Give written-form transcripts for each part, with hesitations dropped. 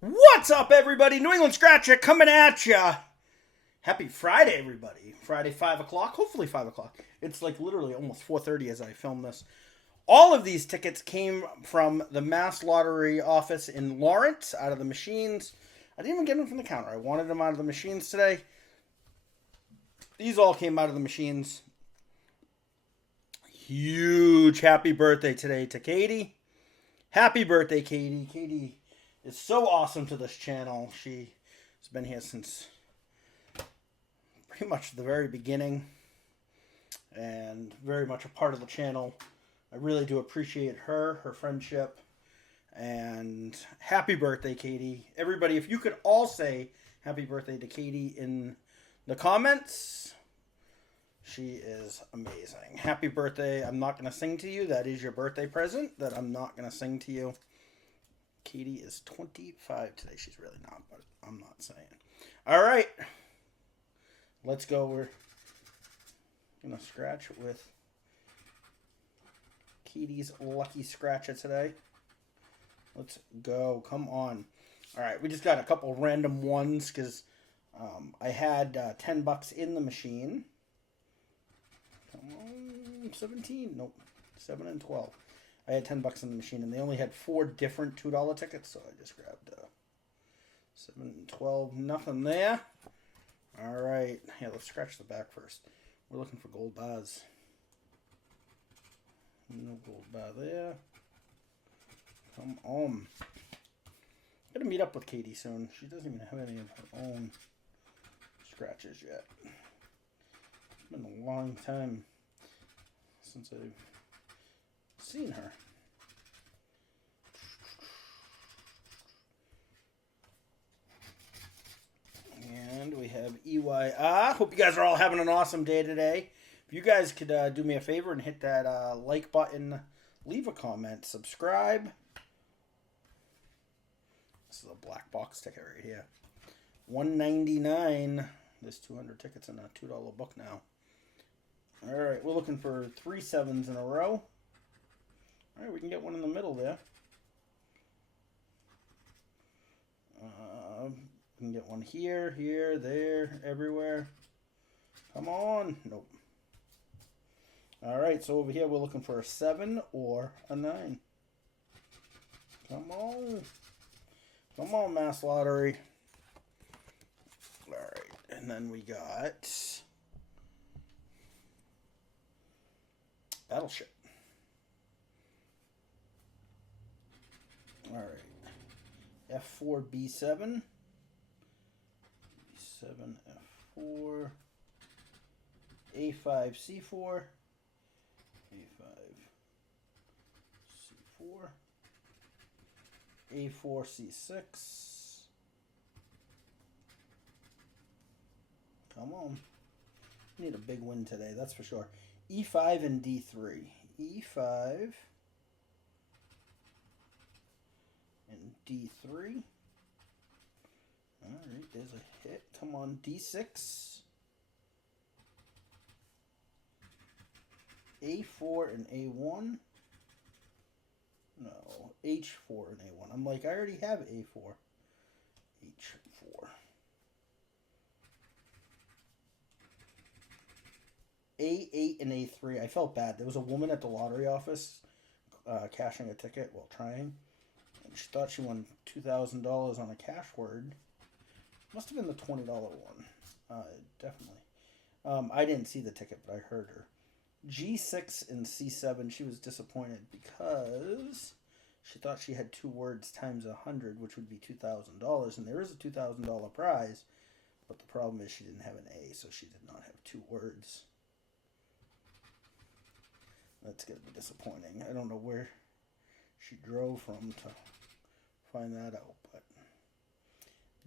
What's up, everybody? New England Scratcher coming at ya. Happy Friday, everybody. Friday, 5 o'clock. Hopefully 5 o'clock. It's like literally almost 4:30 as I film this. All of these tickets came from the Mass Lottery office in Lawrence, out of the machines. I didn't even get them from the counter. I wanted them out of the machines today. These all came out of the machines. Huge happy birthday today to Katie. Happy birthday, Katie. Katie is so awesome to this channel. She has been here since pretty much the very beginning and very much a part of the channel. I really do appreciate her friendship, and happy birthday, Katie. Everybody, if you could all say happy birthday to Katie in the comments, she is amazing. Happy birthday. I'm not going to sing to you. That is your birthday present that I'm not going to sing to you. Katie is 25 today. She's really not, but I'm not saying. All right. Let's go. We're going to scratch with Katie's Lucky Scratcher today. Let's go. Come on. All right. We just got a couple random ones because I had $10 in the machine. Come on. 17. Nope. 7 and 12. I had $10 in the machine, and they only had 4 different $2 tickets, so I just grabbed 7 and 12. Nothing there. All right. Yeah, let's scratch the back first. We're looking for gold bars. No gold bar there. Come on. Gotta meet up with Katie soon. She doesn't even have any of her own scratches yet. It's been a long time since I've seen her. And we have EYA. Hope you guys are all having an awesome day today. If you guys could do me a favor and hit that like button, leave a comment, subscribe. This is a black box ticket right here. $1.99. There's 200 tickets in a $2 book now. All right, we're looking for 3 7s in a row. All right, we can get one in the middle there. We can get one here, here, there, everywhere. Come on. Nope. All right, so over here we're looking for a 7 or a 9. Come on. Come on, Mass Lottery. All right, and then we got Battleship. All right. F4, B7. B7, F4. A5, C4. A5, C4. A4, C6. Come on. We need a big win today, that's for sure. E5 and D3. E5 and D3. Alright, there's a hit. Come on, D6. A4 and A1. No, H4 and A1. I'm like, I already have A4. H4. A8 and A3. I felt bad. There was a woman at the lottery office cashing a ticket while trying. And she thought she won $2,000 on a cash word. Must have been the $20 one. Definitely. I didn't see the ticket, but I heard her. G6 and C7, she was disappointed because she thought she had 2 words times 100, which would be $2,000, and there is a $2,000 prize, but the problem is she didn't have an A, so she did not have 2 words. That's going to be disappointing. I don't know where she drove from to find that out, but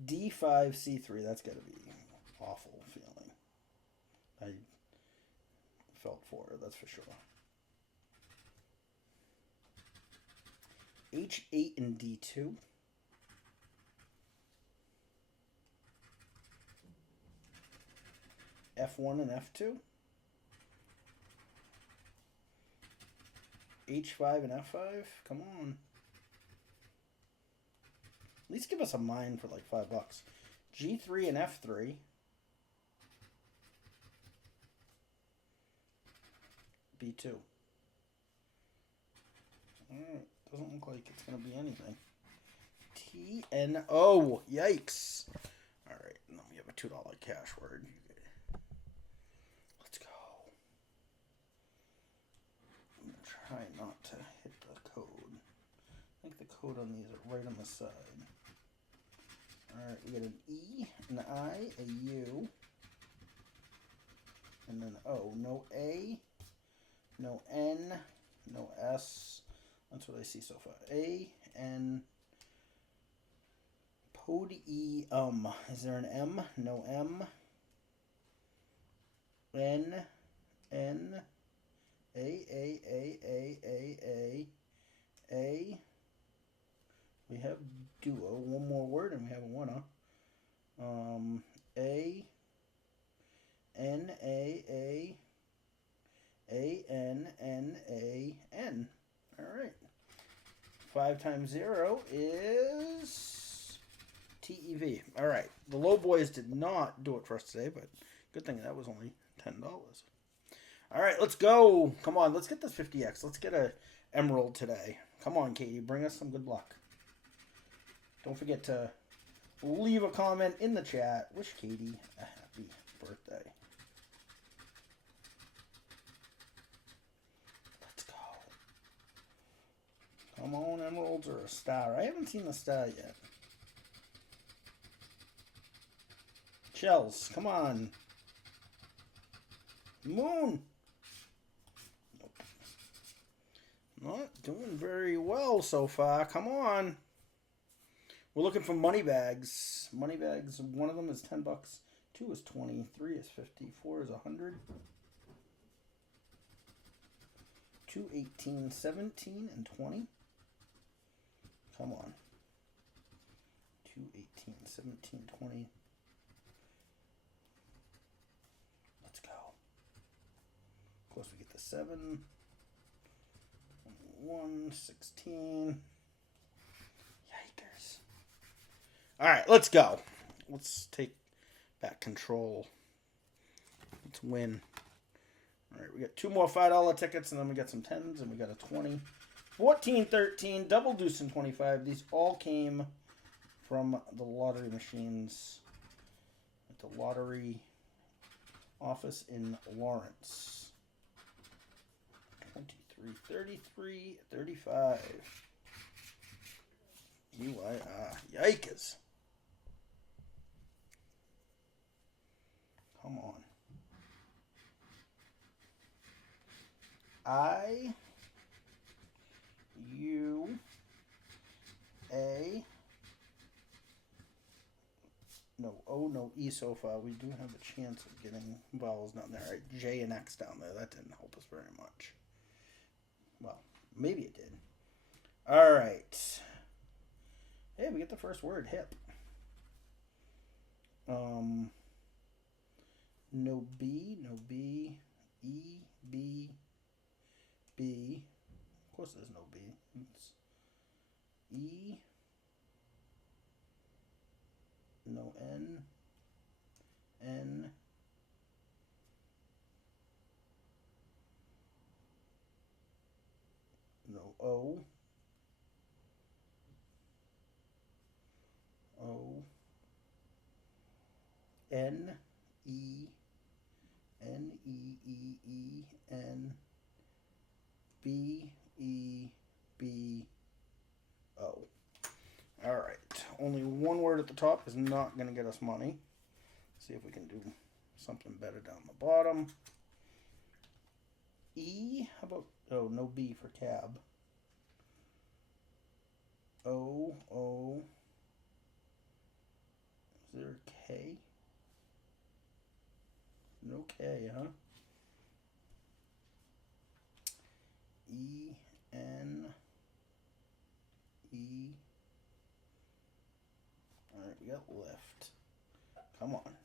D5, C3, that's got to be an awful feeling. I felt for her, that's for sure. H8 and D2. F1 and F2. H5 and F5. Come on. At least give us a mine for like $5. G3 and F3. B2. Alright, doesn't look like it's going to be anything. TNO. Yikes. Alright, and then we have a $2 cash word. Let's go. I'm going to try not to hit the code. I think the code on these are right on the side. Alright, we got an E, an I, a U, and then O. No A, no N, no S. That's what I see so far. A, N, podium. Is there an M? No M. N, N, A. We have duo. One more word and we have a winner. A, N, A, N, N, A, N. All right. 5 times 0 is TEV. All right. The low boys did not do it for us today, but good thing that was only $10. All right, let's go. Come on, let's get this 50X. Let's get a emerald today. Come on, Katie, bring us some good luck. Don't forget to leave a comment in the chat. Wish Katie a happy birthday. Let's go. Come on, emeralds or a star. I haven't seen the star yet. Shells, come on. Moon. Nope. Not doing very well so far. Come on. We're looking for money bags. Money bags, one of them is $10. 2 is 20. 3 is 50. 4 is 100. 2, 18, 17, and 20. Come on. 2, 18, 17, 20. Let's go. Of course, we get the 7. 1, 16. Yikers. All right, let's go. Let's take back control. Let's win. All right, we got 2 more $5 tickets, and then we got some 10s, and we got a 20. 14, 13, double deuce, and 25. These all came from the lottery machines at the lottery office in Lawrence. 23, 33, 35. Yikers. Come on. I, U, A. No O, no E so far. We do have a chance of getting vowels down there. Right, J and X down there. That didn't help us very much. Well, maybe it did. All right. Hey, we get the first word, hip. No B, no B, E, B, B. Of course there's no B. It's E, no N, N, no O, O, N, E, N, E, E, E, N, B, E, B, O. All right. Only one word at the top is not going to get us money. See if we can do something better down the bottom. E. How about... Oh, no B for cab. O, O. Is there a K? No K, huh? E, N, E. All right, we got lift. Come on.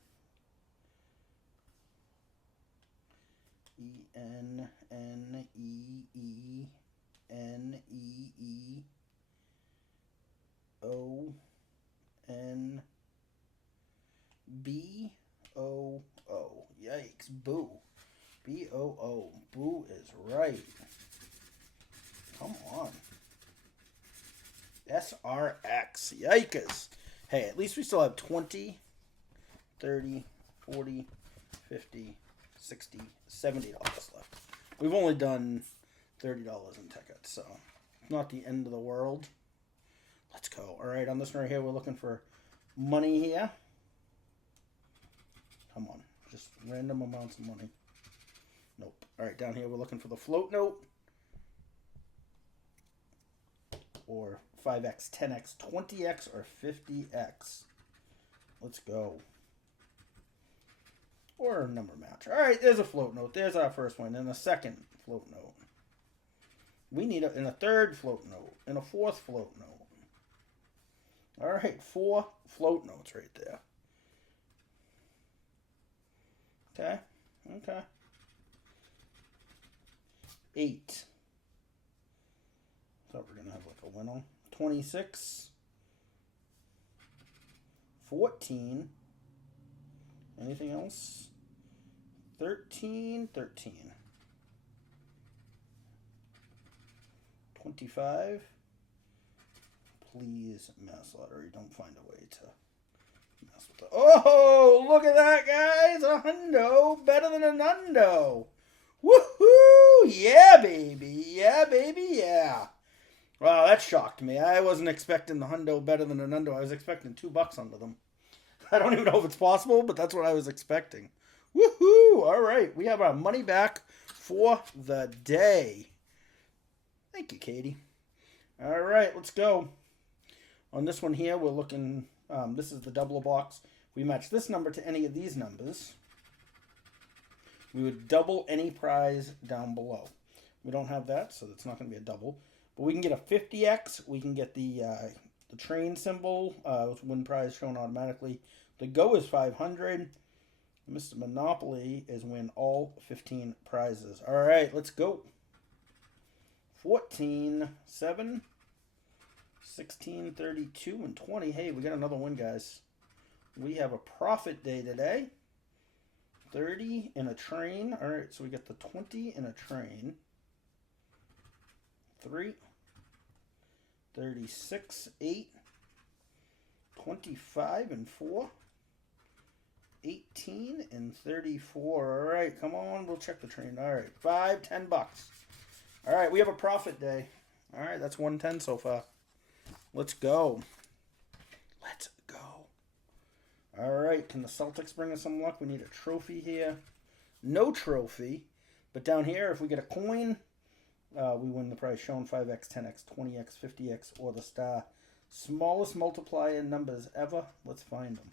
E, N, N, E, E, N, E, E, O, SRX. Yikers. Hey, at least we still have 20, 30, 40, 50, 60, $70 left. We've only done $30 in tickets, so not the end of the world. Let's go. All right, on this one right here, we're looking for money here. Come on. Just random amounts of money. Nope. All right, down here, we're looking for the float note. Or 5x, 10x, 20x, or 50x. Let's go. Or a number match. All right, there's a float note. There's our first one. And a second float note. We need a, and a third float note. And a fourth float note. All right, 4 float notes right there. Okay. Okay. 8. Thought we were going to have like a win on. 26. 14. Anything else? 13. 25. Please, mass lottery. Don't find a way to mess with it. Oh, look at that, guys. A hundo. Better than a nundo. Woohoo! Yeah, baby. Yeah, baby. Yeah. Wow, that shocked me. I wasn't expecting the hundo better than a nundo. I was expecting $2 under them. I don't even know if it's possible, but that's what I was expecting. Woohoo! All right, we have our money back for the day. Thank you, Katie. All right, let's go. On this one here, we're looking, this is the double box. If we match this number to any of these numbers, we would double any prize down below. We don't have that, so that's not going to be a double. But we can get a 50x. We can get the train symbol, win prize shown automatically. The go is 500. Mr. Monopoly is win all 15 prizes. All right, let's go. 14, 7, 16, 32, and 20. Hey, we got another win, guys. We have a profit day today. 30 in a train. All right, so we get the 20 in a train. 3, 36, 8, 25, and 4. 18 and 34. All right, come on. We'll check the train. All right, $5, $10. All right, we have a profit day. All right, that's 110 so far. Let's go. Let's go. All right, can the Celtics bring us some luck? We need a trophy here. No trophy. But down here, if we get a coin, we win the prize shown. 5x, 10x, 20x, 50x, or the star. Smallest multiplier numbers ever. Let's find them.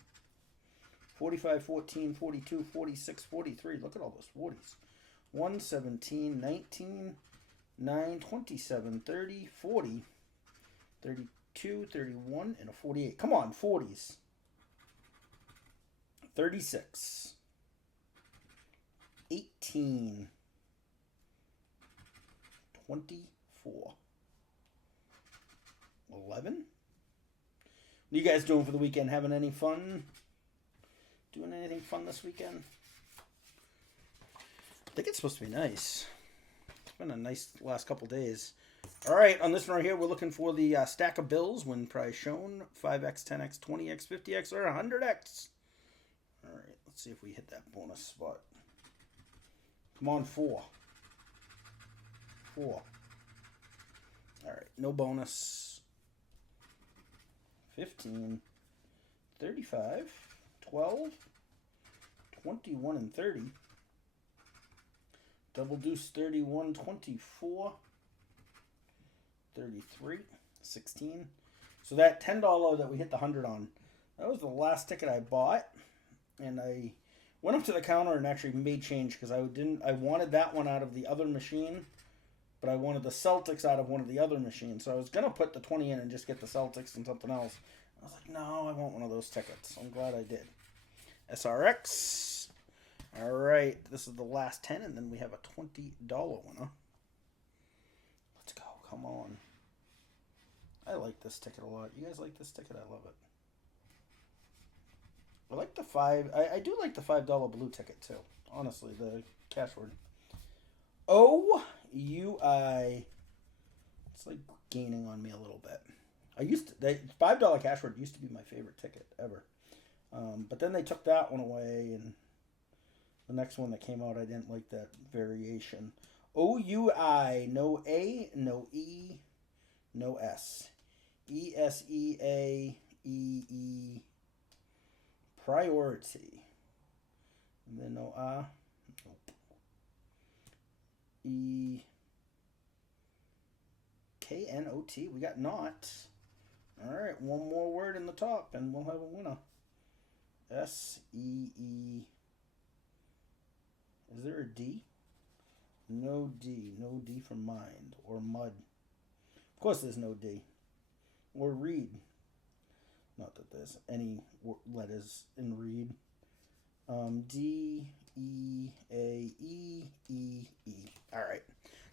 45, 14, 42, 46, 43. Look at all those 40s. 1, 17, 19, 9, 27, 30, 40, 32, 31, and a 48. Come on, 40s. 36. 18. 24. 11. What are you guys doing for the weekend? Having any fun? Doing anything fun this weekend? I think it's supposed to be nice. It's been a nice last couple days. All right, on this one right here, we're looking for the stack of bills. Win prize shown. 5x, 10x, 20x, 50x, or 100x. All right, let's see if we hit that bonus spot. Come on, 4. 4. All right, no bonus. 15. 35. 12. 21 and 30. Double deuce 31, 24. 33, 16. So that $10 that we hit the 100 on, that was the last ticket I bought. And I went up to the counter and actually made change because I wanted that one out of the other machine, but I wanted the Celtics out of one of the other machines. So I was going to put the 20 in and just get the Celtics and something else. I was like, no, I want one of those tickets. I'm glad I did. SRX. All right, this is the last 10, and then we have a $20 winner. Let's go. Come on. I like this ticket a lot. You guys like this ticket? I love it. I like the 5. I do like the $5 blue ticket too. Honestly, the cash word. OUI. It's like gaining on me a little bit. $5 cash word used to be my favorite ticket ever. But then they took that one away, and the next one that came out, I didn't like that variation. OUI, no A, no E, no S. ESEAEE, priority. And then no A, nope. KNOT, we got not. All right, one more word in the top, and we'll have a winner. SEE. Is there a D? No D. No D for mind or mud. Of course there's no D. Or read. Not that there's any letters in read. D, E, A, E, E, E. All right.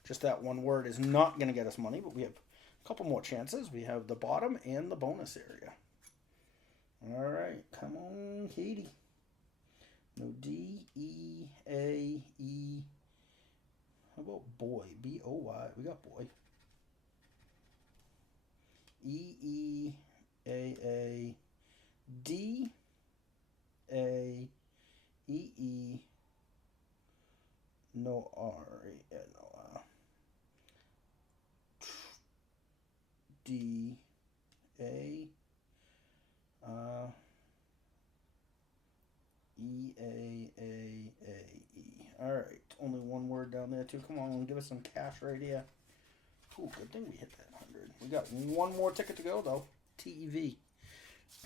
Just that one word is not going to get us money, but we have a couple more chances. We have the bottom and the bonus area. All right. Come on, Katie. No D, E, A, E. How about boy? B-O-Y. We got boy. E, E, A, D, A, E, E. No R, no D, A, E, A, E. All right, only one word down there too. Come on, give us some cash right here. Ooh, good thing we hit that 100. We got one more ticket to go though. TEV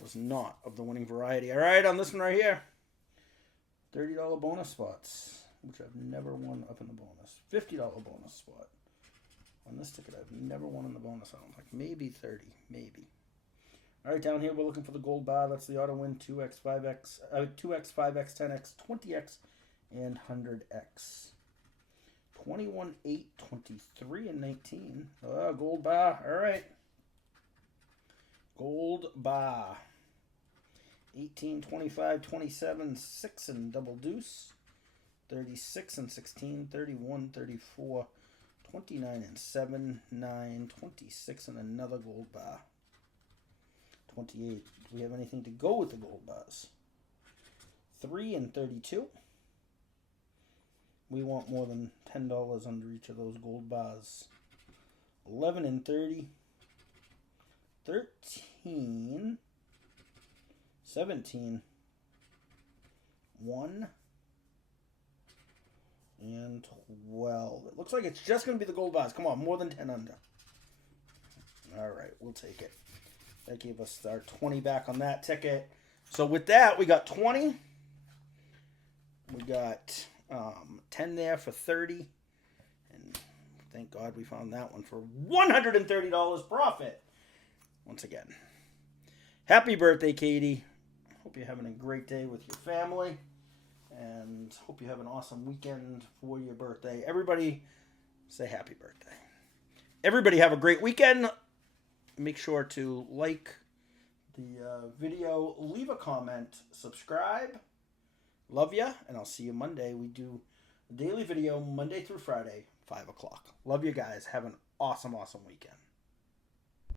was not of the winning variety. All right, on this one right here, $30 bonus spots, which I've never won up in the bonus. $50 bonus spot. On this ticket, I've never won in the bonus. I don't think. Maybe 30, maybe. All right, down here we're looking for the gold bar. That's the auto win 2x, 5x, 2x, 5x, 10x, 20x, and 100x. 21, 8, 23, and 19. Gold bar. All right. Gold bar. 18, 25, 27, 6 and double deuce. 36 and 16, 31, 34, 29 and 7, 9, 26 and another gold bar. 28. Do we have anything to go with the gold bars? 3 and 32. We want more than $10 under each of those gold bars. 11 and 30. 13. 17. 1. And 12. It looks like it's just going to be the gold bars. Come on, more than 10 under. All right, we'll take it. That gave us our 20 back on that ticket. So with that, we got 20. We got 10 there for 30. And thank God we found that one for $130 profit. Once again. Happy birthday, Katie. Hope you're having a great day with your family. And hope you have an awesome weekend for your birthday. Everybody say happy birthday. Everybody have a great weekend. Make sure to like the video, leave a comment, subscribe. Love ya, and I'll see you Monday. We do a daily video Monday through Friday, 5 o'clock. Love you guys. Have an awesome, awesome weekend.